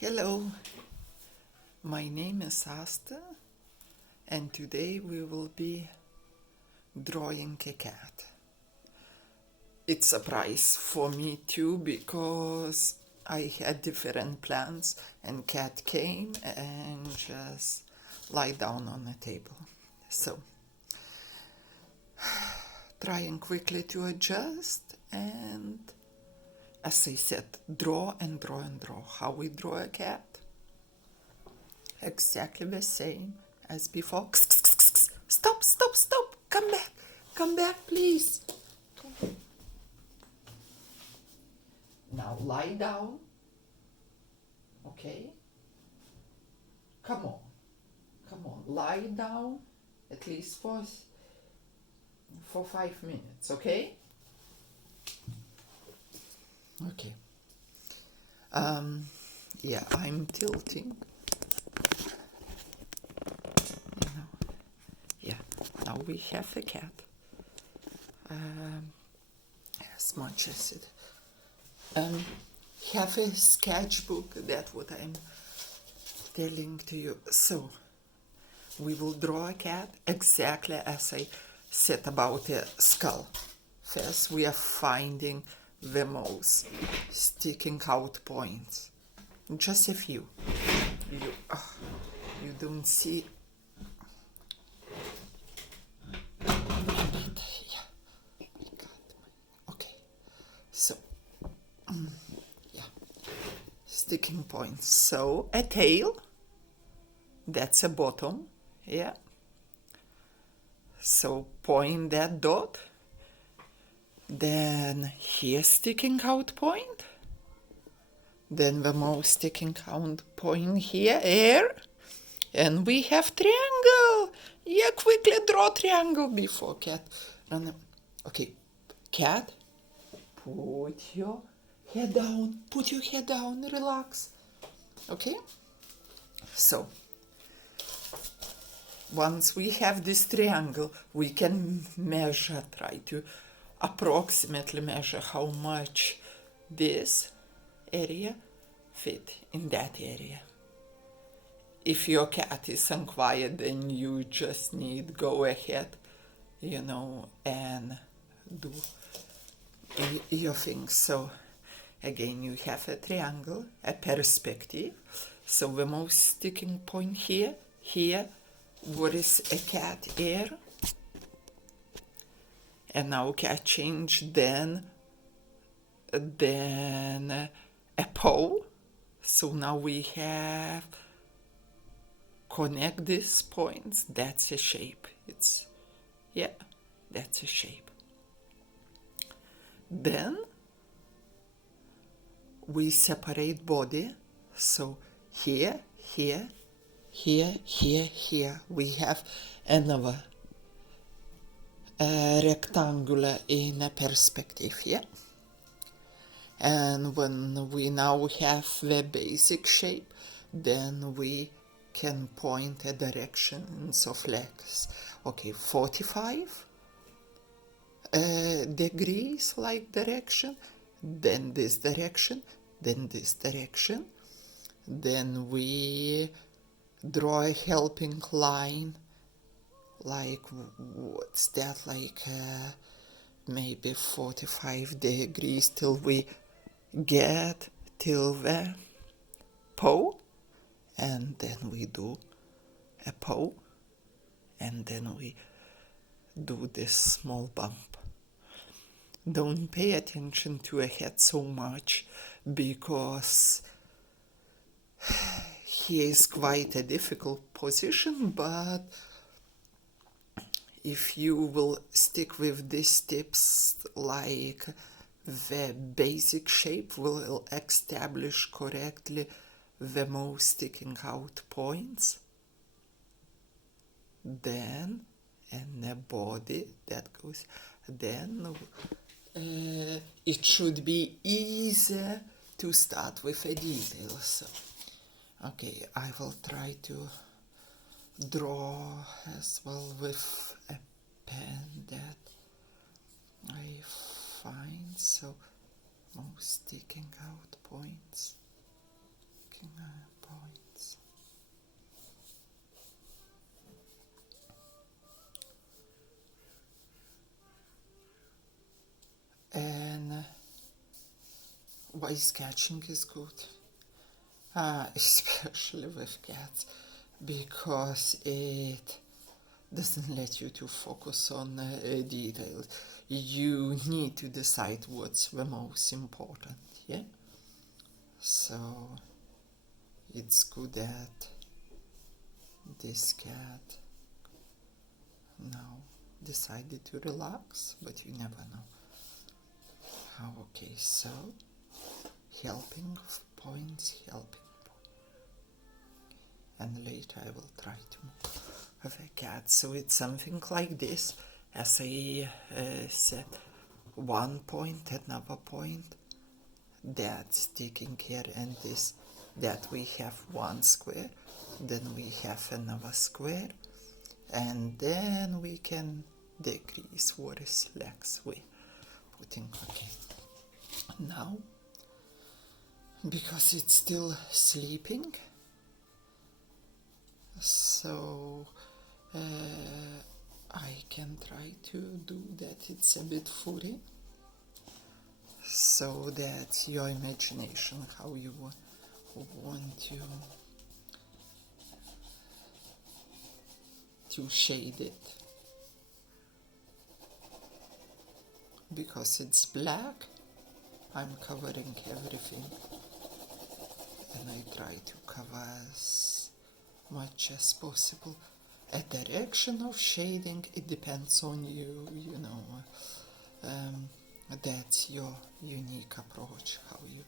Hello, my name is Asta, and today we will be drawing a cat. It's a surprise for me too because I had different plans and cat came and just lie down on the table. So, trying quickly to adjust and, as I said, draw and draw and draw. How we draw a cat? Exactly the same as before. Stop, stop, stop. Come back, please. Now lie down. Okay? Come on. Lie down at least for 5 minutes, okay? Okay. Yeah, I'm tilting. Yeah, now we have a cat. As much as it. Have a sketchbook, that's what I'm telling to you. So, we will draw a cat exactly as I said about a skull. First, we are finding the most sticking out points. Just a few. You don't see. Okay. So, yeah. Sticking points. So, a tail. That's a bottom. Yeah. So, point that dot. Then here sticking out point. Then the most sticking out point here, air. And we have triangle. Yeah, quickly draw triangle before cat. Okay, cat, put your head down, relax. Okay? So, once we have this triangle, we can measure, try to approximately measure how much this area fit in that area. If your cat is unquiet, then you just need go ahead, and do your things. So, again, you have a triangle, a perspective. So the most sticking point here, what is a cat ear? And now cat change, then a paw. So now we have connect these points. That's a shape. That's a shape. Then we separate body. So here we have another rectangular in a perspective, yeah? And when we now have the basic shape, then we can point a directions of legs. Okay, 45 degrees like direction, then this direction, then this direction. Then we draw a helping line, like what's that, like maybe 45 degrees till we get till the paw, and then we do a paw, and then we do this small bump. Don't pay attention to a head so much, because here is quite a difficult position, but if you will stick with these tips, like the basic shape will establish correctly the most sticking out points, then and the body that goes, then it should be easier to start with a detail. So, okay, I will try to draw as well with a pen that I find. So, most sticking out points. Sticking out. voice catching is good, especially with cats, because it doesn't let you to focus on details. You need to decide what's the most important, yeah? So it's good that this cat now decided to relax, but you never know. Okay, so helping points, and later I will try to move with a cat. So it's something like this, as I said, 1 point, another point, that's sticking here, and this, that we have 1 square, then we have another square, and then we can decrease what is less we putting. Okay, now because it's still sleeping, so I can try to do that it's a bit furry, so that's your imagination how you want to shade it. Because it's black, I'm covering everything, and I try to cover as much as possible. A direction of shading, it depends on you, you know, that's your unique approach, how you,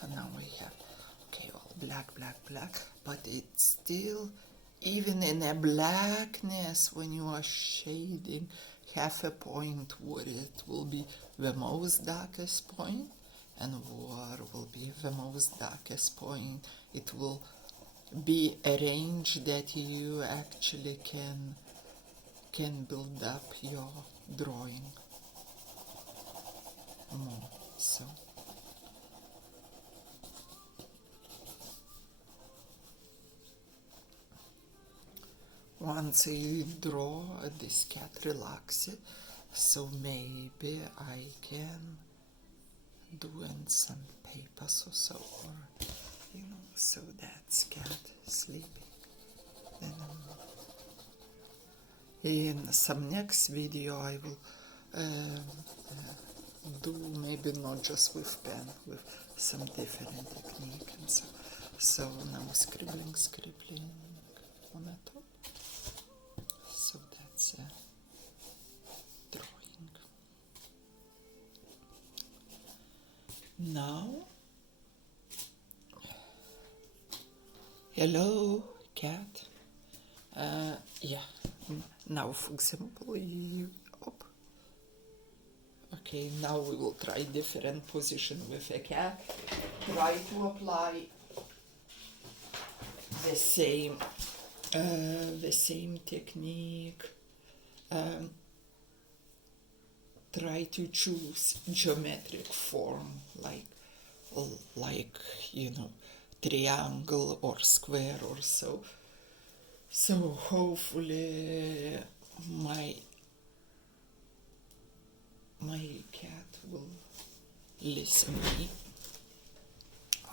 and now we have, okay, all black, but it's still, even in a blackness, when you are shading, have a point where it will be the most darkest point, and where will be the most darkest point. It will be a range that you actually can build up your drawing more. So once you draw, this cat relaxes, so maybe I can do in some papers or so, or, you know, so that's cat sleeping. Then in some next video I will do maybe not just with pen, with some different technique and so. So now scribbling on the top. So that's drawing. Now, hello cat. Yeah. Now, for example, you up. Okay, now we will try different position with a cat. Try to apply the same technique. Try to choose geometric form, like you know, triangle or square or so. So hopefully my cat will listen to me.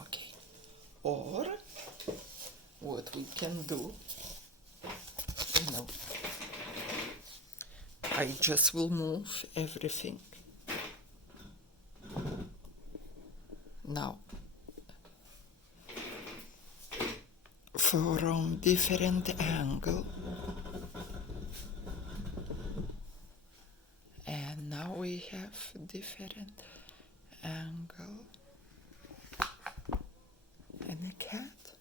Okay. Or what we can do, you know, I just will move everything. Now, from different angle, and now we have different angle and a cat.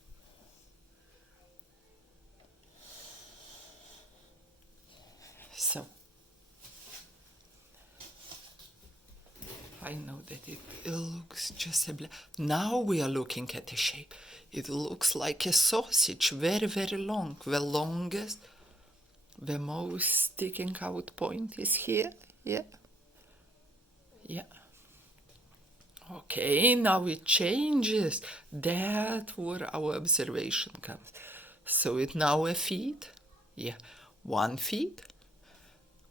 So I know that it looks just a now we are looking at a shape. It looks like a sausage, very, very long. The longest, the most sticking out point is here. Yeah. Yeah. Okay, now it changes. That's where our observation comes. So it's now a feet. Yeah. 1 feet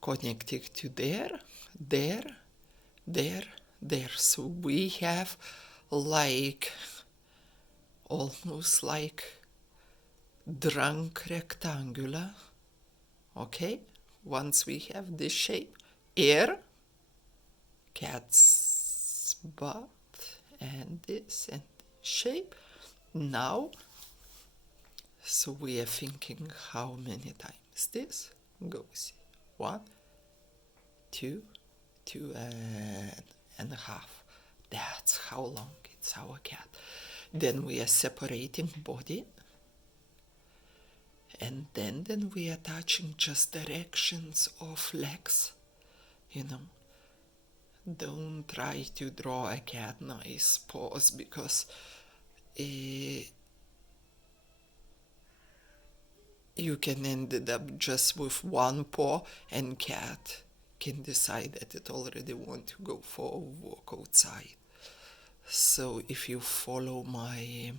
connected to there, there, there. So we have like almost like drunk rectangular. Okay, once we have this shape, ear, cat's butt, and this and shape. Now, so we are thinking how many times this goes. 1, 2, 2.5. That's how long it's our cat. Then we are separating body, and then we are touching just directions of legs, you know. Don't try to draw a cat nice paws, because you can end it up just with one paw, and cat can decide that it already want to go for a walk outside. So if you follow my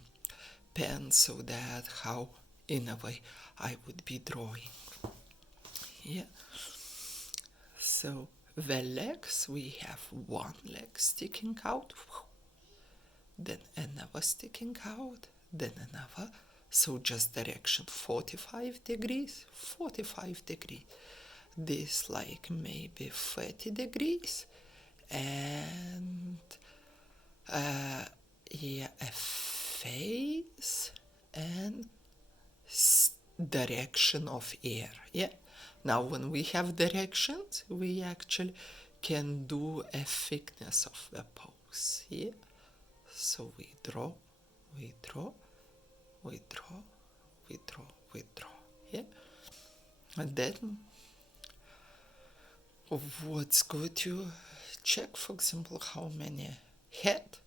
pen, so that how in a way I would be drawing. Yeah. So the legs, we have one leg sticking out, then another sticking out, then another. So just direction 45 degrees, 45 degrees. This like maybe 30 degrees, and yeah, a face and direction of air. Yeah. Now when we have directions, we actually can do a thickness of the pose. Yeah. So we draw, we draw, we draw, we draw, we draw. Yeah. And then what's good to check, for example, how many head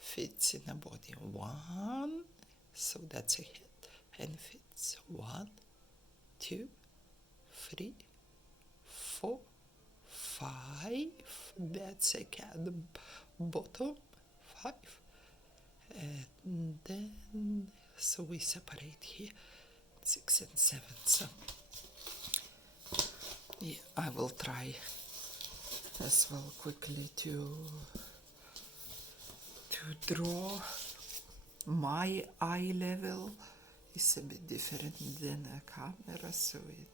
fits in a body. 1, so that's a head, and fits 1, 2, 3, 4, 5. That's a cat bottom, 5. And then, so we separate here 6 and 7. So yeah, I will try as well quickly to draw. My eye level is a bit different than a camera, so it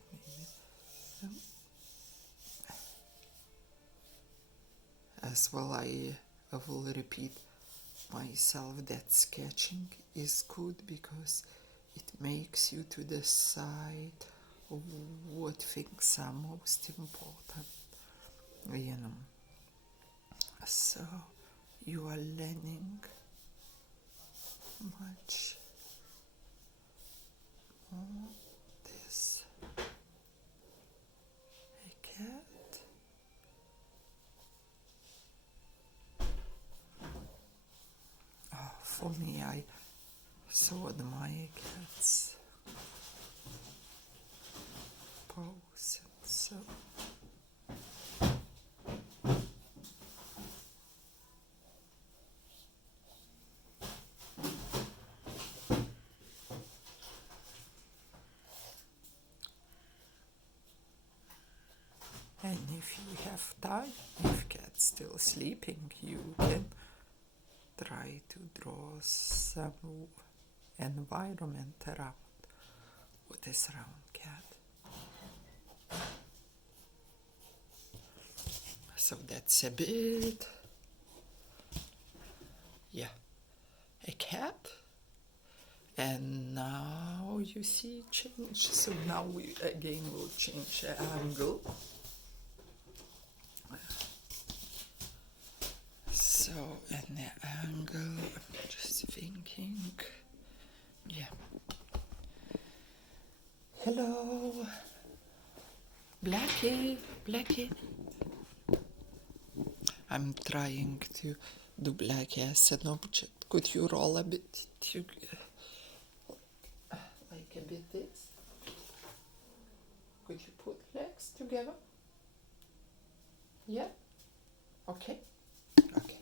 may as well. I will repeat myself that sketching is good, because it makes you to decide what things are most important, you know. So you are learning much more this a cat. For me, I so admire cats pose, and so and if you have time, if cat's still sleeping, you can try to draw some environment around what is around cat. So that's a bit, yeah, a cat. And now you see change. So now we again will change the angle. So, and the angle, I'm just thinking, yeah. Hello, Blackie, Blackie. I'm trying to do Blackie as an object. Could you roll a bit to, like a bit this? Could you put legs together? Yeah? Okay. Okay.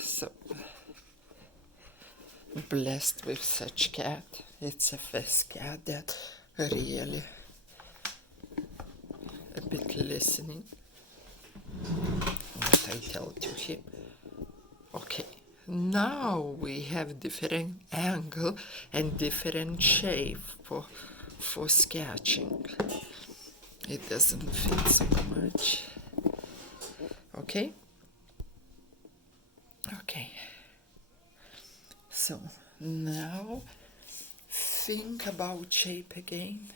So, blessed with such cat. It's a first cat that really a bit listening. tell to him. Okay, now we have different angle and different shape for sketching. It doesn't fit so much. Okay? Okay. So now think about shape again.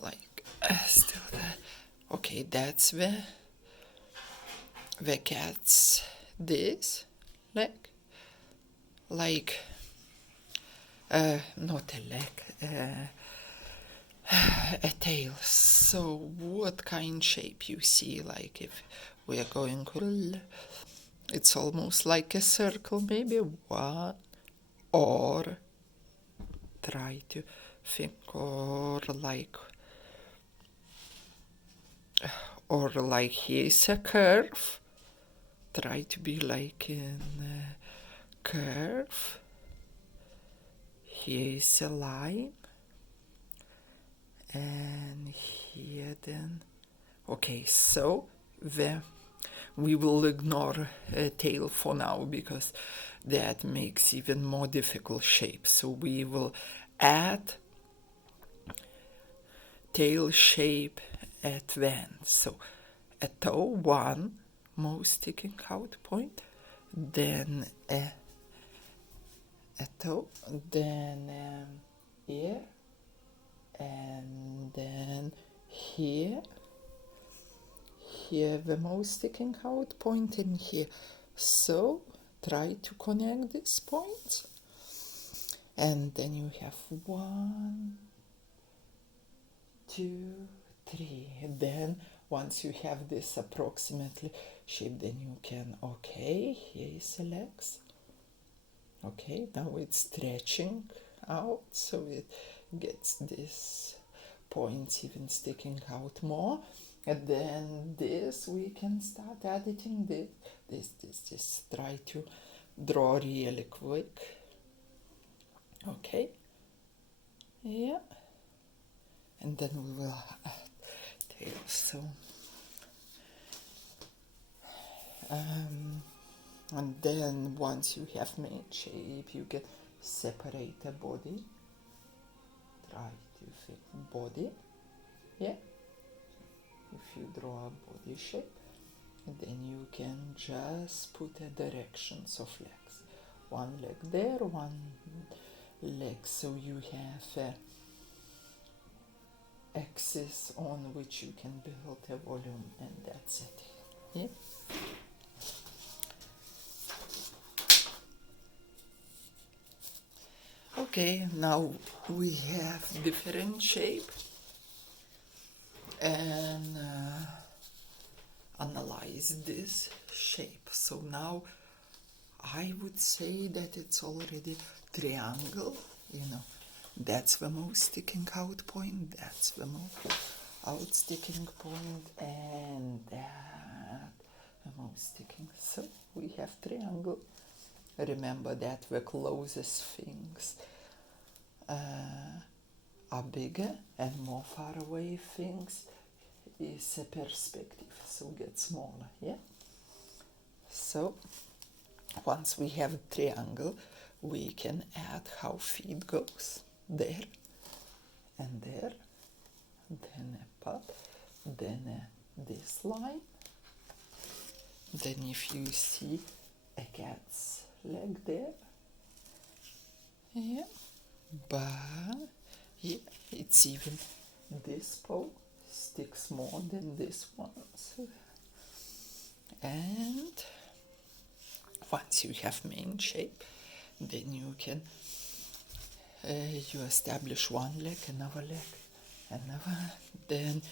Like still that. Okay, that's the cat's this leg. Like not a leg, a tail. So what kind shape you see? Like if we are going, it's almost like a circle, maybe one, or try to think, or like here's a curve. Try to be like in a curve. Here is a line, and here then. Okay, so we will ignore a tail for now because that makes even more difficult shape. So we will add tail shape at the end. So a toe, one most sticking out point, then a toe, then ear, and then here the most sticking out point, and here. So try to connect these points, and then you have 1, 2, 3. Then once you have this approximately shape, then you can, okay, here is the legs. Okay, now it's stretching out, so it gets this points even sticking out more. And then this, we can start editing this. Try to draw really quick. Okay. Yeah. And then we will add tails. So, and then once you have made shape, you can separate the body. Try to fit body. Yeah. If you draw a body shape, then you can just put the directions of legs. One leg there, one leg, so you have a axis on which you can build a volume, and that's it. Yeah. Okay, now we have different shape, and analyze this shape. So now I would say that it's already triangle, that's the most sticking out point, that's the most out sticking point, and that the most sticking. So we have triangle. Remember that the closest things are bigger, and more far away things is a perspective, so get smaller. Yeah. So once we have a triangle, we can add how feet goes there and there, then a path, then this line. Then if you see a cat's leg there, yeah, but yeah, it's even this paw sticks more than this one. So, and once you have main shape, then you can you establish one leg, another, then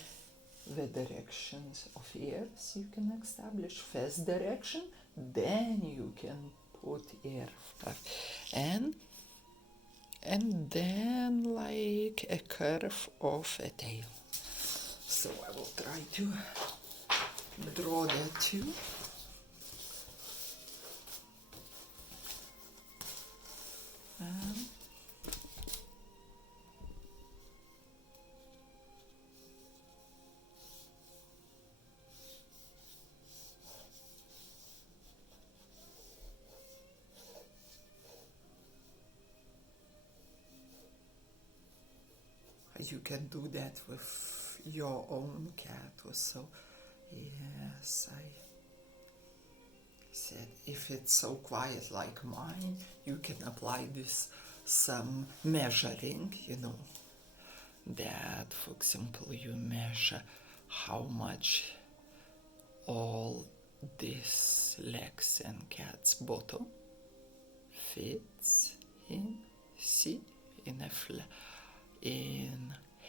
the directions of ears you can establish. First direction, then you can put ear, and then like a curve of a tail. So I will try to draw that too. You can do that with your own cat also. Yes, I said if it's so quiet like mine, you can apply this some measuring, that, for example, you measure how much all these legs and cat's bottom fits in, see, in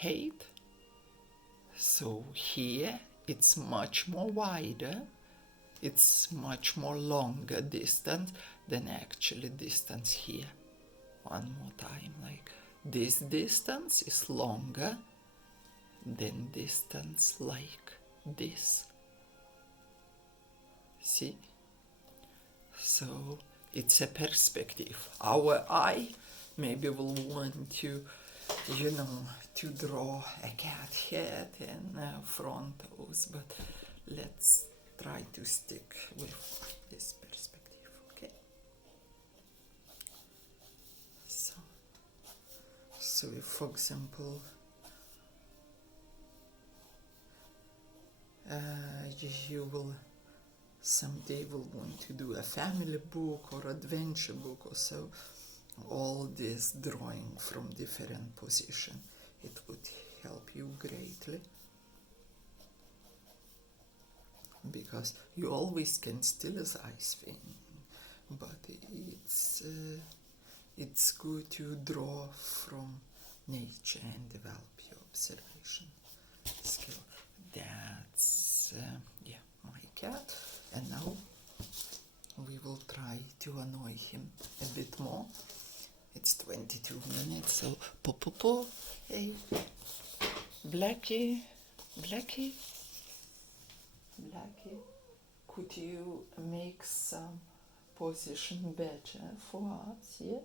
height. So here it's much more wider, it's much more longer distance than actually distance here. One more time, like this distance is longer than distance like this. See? So it's a perspective. Our eye maybe will want to, to draw a cat head and front toes, but let's try to stick with this perspective, okay? So if, for example, someday will want to do a family book or adventure book or so, all this drawing from different position, it would help you greatly, because you always can stylize things, but it's good to draw from nature and develop your observation skill. That's my cat, and now we will try to annoy him a bit more. It's 22 minutes, so po, hey, Blackie, could you make some position better for us, yeah?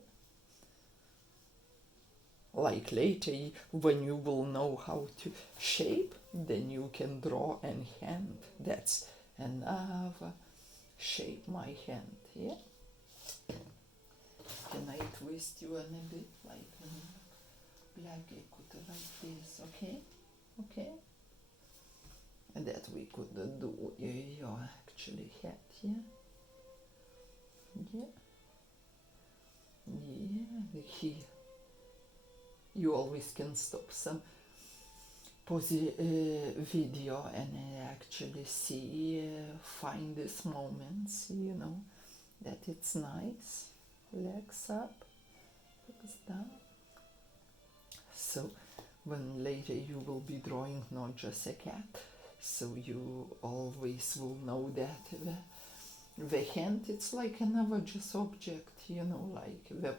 Like later, when you will know how to shape, then you can draw and hand. That's another shape, my hand, yeah? Can I twist you in a bit, like Blackie could like this, okay? Okay? And that we could do your actually head, yeah? Yeah? Yeah, here. You always can stop some video and actually see, find these moments, that it's nice. Legs up, legs down. So when later you will be drawing not just a cat, so you always will know that the hand, it's like another just object, like the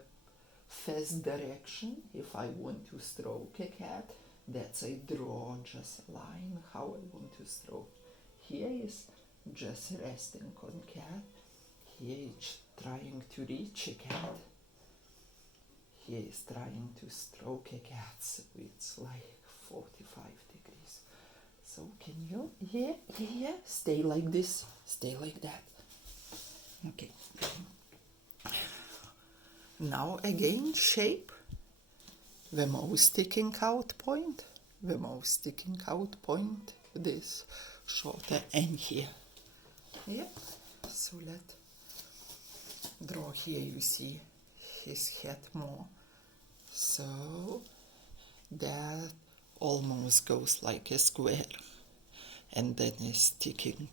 first direction. If I want to stroke a cat, that's I draw just a line how I want to stroke. Here is just resting on cat. Here is trying to reach a cat. Here is trying to stroke a cat, so it's like 45 degrees. So can you, yeah, stay like this, stay like that. Okay. Now again, shape. The most sticking out point, this shorter and here. Yeah, so let's draw here, you see his head more. So that almost goes like a square, and then is sticking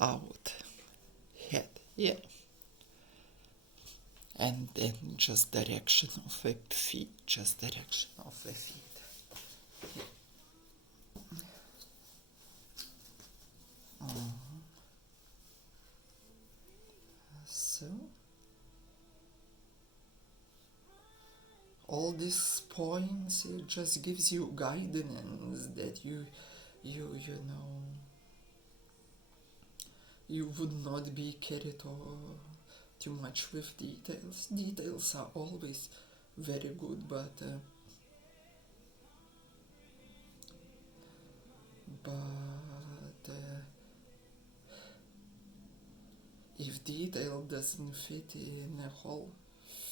out head, yeah. And then just direction of the feet, Yeah. So all these points, it just gives you guidance that you know, you would not be carried too much with details. Details are always very good, but if detail doesn't fit in a whole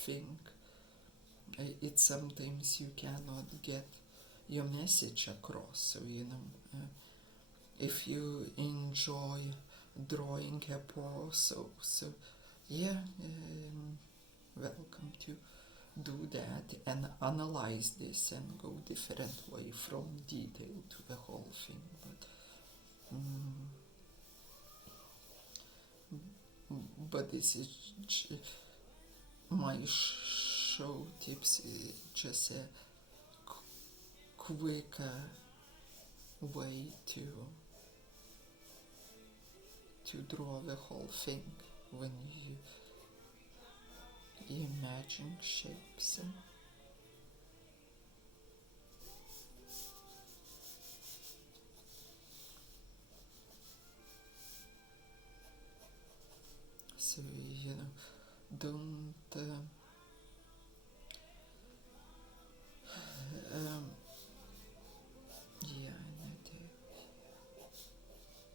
thing, it sometimes you cannot get your message across. So, if you enjoy drawing a pose, so yeah, welcome to do that and analyze this and go different way from detail to the whole thing. But this is my show tips, just a quicker way to draw the whole thing when you imagine shapes. So, don't